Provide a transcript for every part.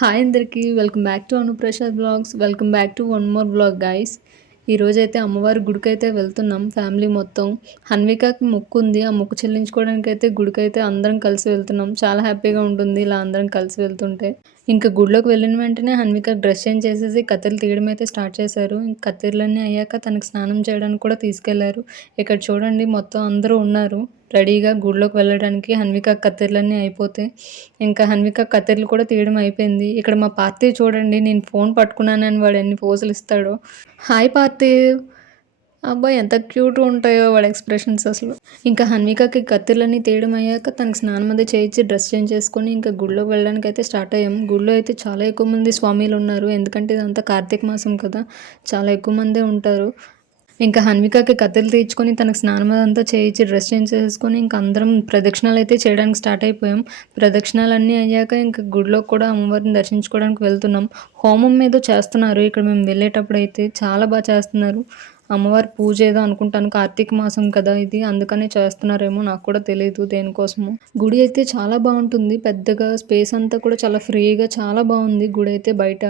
Hi అందరికీ. Welcome back to Anuprasad vlogs. Welcome back to one more vlog guys. ఈరోజైతే అమ్మవారి గుడికైతే వెళ్తున్నాం ఫ్యామిలీ మొత్తం. హన్వికకి మొక్కు ఉంది. ఆ మొక్కు చెల్లించుకోవడానికైతే గుడికైతే అందరం కలిసి వెళ్తున్నాం. చాలా హ్యాపీగా ఉంటుంది ఇలా అందరం కలిసి వెళ్తుంటే. ఇంకా గుడిలోకి వెళ్ళిన వెంటనే హన్విక డ్రెస్ చేంజ్ చేసేసి కత్తిర్లు తీయడం అయితే స్టార్ట్ చేశారు. ఇంక కత్తిర్లన్నీ అయ్యాక తనకి స్నానం చేయడానికి కూడా తీసుకెళ్లారు. ఇక్కడ చూడండి మొత్తం అందరూ ఉన్నారు రెడీగా గుడిలోకి వెళ్ళడానికి. హన్విక కత్తెర్లన్నీ అయిపోతే ఇంకా హన్విక కత్తెర్లు కూడా తీయడం అయిపోయింది. ఇక్కడ మా పార్థివ్ చూడండి, నేను ఫోన్ పట్టుకున్నానని వాడు ఎన్ని పోజులు ఇస్తాడో. హాయ్ పార్థివ్. అబ్బాయి ఎంత క్యూట్గా ఉంటాయో వాడి ఎక్స్ప్రెషన్స్ అసలు. ఇంకా హన్వికకి కత్తెర్లన్నీ తీయడం అయ్యాక తనకి స్నానం అది చేయించి డ్రెస్ చేంజ్ చేసుకొని ఇంకా గుడిలోకి వెళ్ళడానికి అయితే స్టార్ట్ అయ్యాం. గుడిలో అయితే చాలా ఎక్కువ మంది స్వామీలు ఉన్నారు. ఎందుకంటే ఇదంతా కార్తీక మాసం కదా, చాలా ఎక్కువ మందే ఉంటారు. ఇంకా హన్వికకి కత్తెలు తీర్చుకొని తనకు స్నానం అదంతా చేయించి డ్రెస్ చేంజ్ చేసుకొని ఇంకా అందరం ప్రదక్షిణాలు అయితే చేయడానికి స్టార్ట్ అయిపోయాం. ప్రదక్షిణాలన్నీ అయ్యాక ఇంకా గుడిలో కూడా అమ్మవారిని దర్శించుకోవడానికి వెళ్తున్నాం. హోమం మీద చేస్తున్నారు ఇక్కడ మేము వెళ్ళేటప్పుడు అయితే చాలా బాగా చేస్తున్నారు. అమ్మవారి పూజ ఏదో అనుకుంటాను, కార్తీక మాసం కదా ఇది, అందుకనే చేస్తున్నారేమో, నాకు కూడా తెలియదు దేనికోసము. గుడి అయితే చాలా బాగుంటుంది, పెద్దగా స్పేస్ అంతా కూడా చాలా ఫ్రీగా చాలా బాగుంది గుడి అయితే బయట.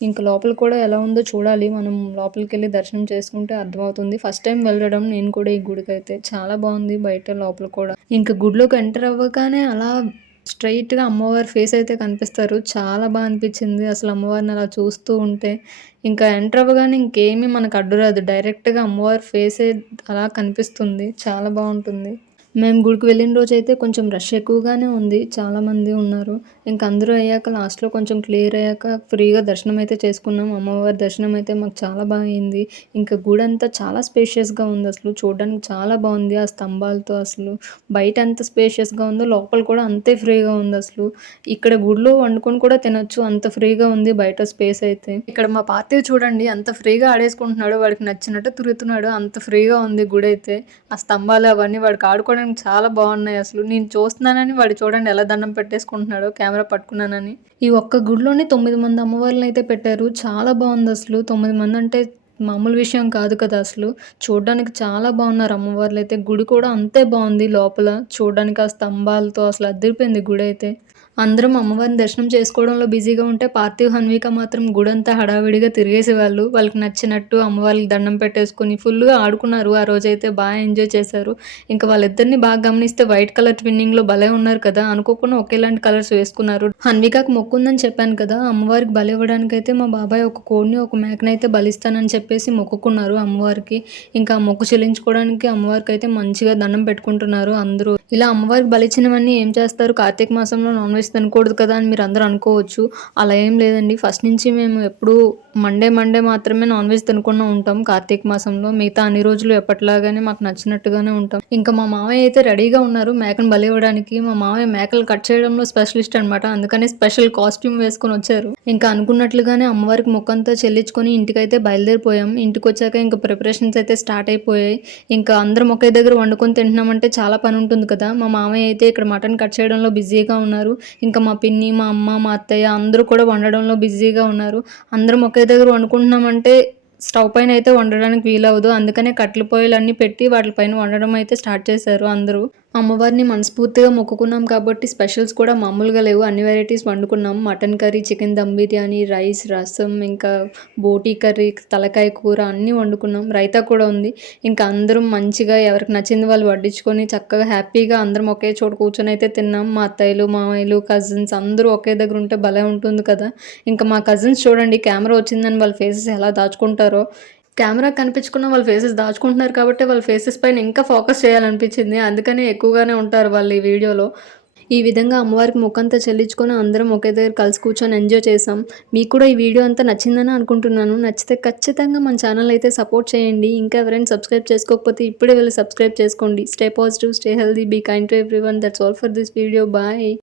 ఇంకా లోపల కూడా ఎలా ఉందో చూడాలి, మనం లోపలికి వెళ్ళి దర్శనం చేసుకుంటే అర్థమవుతుంది. ఫస్ట్ టైం వెళ్ళడం నేను కూడా ఈ గుడికి అయితే. చాలా బాగుంది బయట లోపల కూడా. ఇంకా గుడిలోకి ఎంటర్ అవ్వగానే అలా స్ట్రైట్గా అమ్మవారి ఫేస్ అయితే కనిపిస్తారు. చాలా బాగా అనిపించింది అసలు అమ్మవారిని అలా చూస్తూ ఉంటే. ఇంకా ఎంటర్ అవ్వగానే ఇంకేమీ మనకు అడ్డురాదు, డైరెక్ట్గా అమ్మవారి ఫేసే అలా కనిపిస్తుంది. చాలా బాగుంటుంది. మేము గుడికి వెళ్ళిన రోజైతే కొంచెం రష్ ఎక్కువగానే ఉంది, చాలామంది ఉన్నారు. ఇంకా అందరూ అయ్యాక లాస్ట్లో కొంచెం క్లియర్ అయ్యాక ఫ్రీగా దర్శనం అయితే చేసుకున్నాం. అమ్మవారి దర్శనం అయితే మాకు చాలా బాగా అయింది. ఇంకా గుడి అంతా చాలా స్పేషియస్గా ఉంది, అసలు చూడడానికి చాలా బాగుంది. ఆ స్తంభాలతో అసలు బయట ఎంత స్పేషియస్గా ఉందో లోపల కూడా అంతే ఫ్రీగా ఉంది. అసలు ఇక్కడ గుడిలో వండుకొని కూడా తినొచ్చు, అంత ఫ్రీగా ఉంది బయట స్పేస్ అయితే. ఇక్కడ మా పార్టీ చూడండి అంత ఫ్రీగా ఆడేసుకుంటున్నాడు, వాడికి నచ్చినట్టు తిరుగుతున్నాడు, అంత ఫ్రీగా ఉంది గుడి అయితే. ఆ స్తంభాలు అవన్నీ వాడికి ఆడుకోవడానికి చాలా బాగున్నాయి. అసలు నేను చూస్తున్నానని వాడు చూడండి ఎలా దండం పెట్టేసుకుంటున్నాడు కెమెరా పట్టుకున్నానని. ఈ ఒక్క గుడిలోనే 9 మంది అమ్మవార్లను అయితే పెట్టారు. చాలా బాగుంది అసలు. 9 మంది అంటే మామూలు విషయం కాదు కదా అసలు. చూడడానికి చాలా బాగున్నారు అమ్మవార్లు అయితే. గుడి కూడా అంతే బాగుంది లోపల చూడడానికి. ఆ స్తంభాలతో అసలు అదిరిపోయింది గుడి అయితే. అందరం అమ్మవారిని దర్శనం చేసుకోవడంలో బిజీగా ఉంటే పార్థివ్, హన్విక మాత్రం గుడంతా హడావిడిగా తిరిగేసేవాళ్ళు. వాళ్ళకి నచ్చినట్టు అమ్మవారికి దండం పెట్టేసుకొని ఫుల్గా ఆడుకున్నారు. ఆ రోజైతే బాగా ఎంజాయ్ చేశారు. ఇంకా వాళ్ళిద్దరిని బాగా గమనిస్తే వైట్ కలర్ ట్విన్నింగ్లో భలే ఉన్నారు కదా, అనుకోకుండా ఒకేలాంటి కలర్స్ వేసుకున్నారు. హన్వికకు మొక్కు ఉందని చెప్పాను కదా, అమ్మవారికి బలి ఇవ్వడానికైతే మా బాబాయ్ ఒక కోడిని ఒక మేకనైతే బలిస్తానని చెప్పేసి మొక్కుకున్నారు అమ్మవారికి. ఇంకా మొక్కు చెల్లించుకోవడానికి అమ్మవారికి అయితే మంచిగా దండం పెట్టుకుంటున్నారు అందరూ. ఇలా అమ్మవారికి బలిచ్చినవన్నీ ఏం చేస్తారు, కార్తీక మాసంలో నాన్ వెజ్ తినకూడదు కదా అని మీరు అందరూ అనుకోవచ్చు. అలా ఏం లేదండి, ఫస్ట్ నుంచి మేము ఎప్పుడూ మండే మాత్రమే నాన్ వెజ్ తినకుండా ఉంటాం కార్తీక మాసంలో. మిగతా అన్ని రోజులు ఎప్పటిలాగానే మాకు నచ్చినట్టుగానే ఉంటాం. ఇంకా మా మామయ్య అయితే రెడీగా ఉన్నారు మేకను బలి ఇవ్వడానికి. మా మామయ్య మేకలు కట్ చేయడంలో స్పెషలిస్ట్ అనమాట, అందుకని స్పెషల్ కాస్ట్యూమ్ వేసుకొని వచ్చారు. ఇంకా అనుకున్నట్లుగానే అమ్మవారికి మొక్కంతా చెల్లించుకొని ఇంటికైతే బయలుదేరిపోయాం. ఇంటికి వచ్చాక ఇంకా ప్రిపరేషన్స్ అయితే స్టార్ట్ అయిపోయాయి. ఇంకా అందరం ఒకే దగ్గర వండుకొని తింటున్నామంటే చాలా పని ఉంటుంది కదా. మా మామయ్య అయితే ఇక్కడ మటన్ కట్ చేయడంలో బిజీగా ఉన్నారు. ఇంకా మా పిన్ని, మా అమ్మ, మా అత్తయ్య అందరూ కూడా వండడంలో బిజీగా ఉన్నారు. అందరం ఒకే దగ్గర వండుకుంటున్నామంటే స్టవ్ పైన అయితే వండడానికి వీలవదు, అందుకనే కట్టెల పొయ్యిలన్నీ పెట్టి వాటిపైన వండడం అయితే స్టార్ట్ చేశారు అందరూ. అమ్మవారిని మనస్ఫూర్తిగా మొక్కుకున్నాం కాబట్టి స్పెషల్స్ కూడా మామూలుగా లేవు, అన్ని వెరైటీస్ వండుకున్నాం. Mutton curry, chicken dum biryani, rice, rasam, ఇంకా బోటీ కర్రీ, తలకాయ కూర అన్నీ వండుకున్నాం. రైతా కూడా ఉంది. ఇంకా అందరం మంచిగా ఎవరికి నచ్చింది వాళ్ళు వడ్డించుకొని చక్కగా హ్యాపీగా అందరం ఒకే చోట కూర్చొని అయితే తిన్నాం. మా అత్తయ్యలు, మామయ్యలు, కజిన్స్ అందరూ ఒకే దగ్గర ఉంటే భలే ఉంటుంది కదా. ఇంకా మా కజిన్స్ చూడండి కెమెరా వచ్చిందని వాళ్ళ ఫేసెస్ ఎలా దాచుకుంటారో. కెమెరా కనిపించకుండా వాళ్ళ ఫేసెస్ దాచుకుంటున్నారు కాబట్టి వాళ్ళ ఫేసెస్ పైన ఇంకా ఫోకస్ చేయాలనిపించింది, అందుకనే ఎక్కువగానే ఉంటారు వాళ్ళు ఈ వీడియోలో. ఈ విధంగా అమ్మవారికి మొక్కంతా చెల్లించుకొని అందరం ఒకే దగ్గర కలిసి కూర్చొని ఎంజాయ్ చేసాం. మీకు కూడా ఈ వీడియో అంతా నచ్చిందని అనుకుంటున్నాను. నచ్చితే ఖచ్చితంగా మన ఛానల్ అయితే సపోర్ట్ చేయండి. ఇంకా ఎవరైనా సబ్స్క్రైబ్ చేసుకోకపోతే ఇప్పుడే వెళ్ళి సబ్స్క్రైబ్ చేసుకోండి. Stay positive, stay healthy, be kind to everyone. That's all for this video. Bye.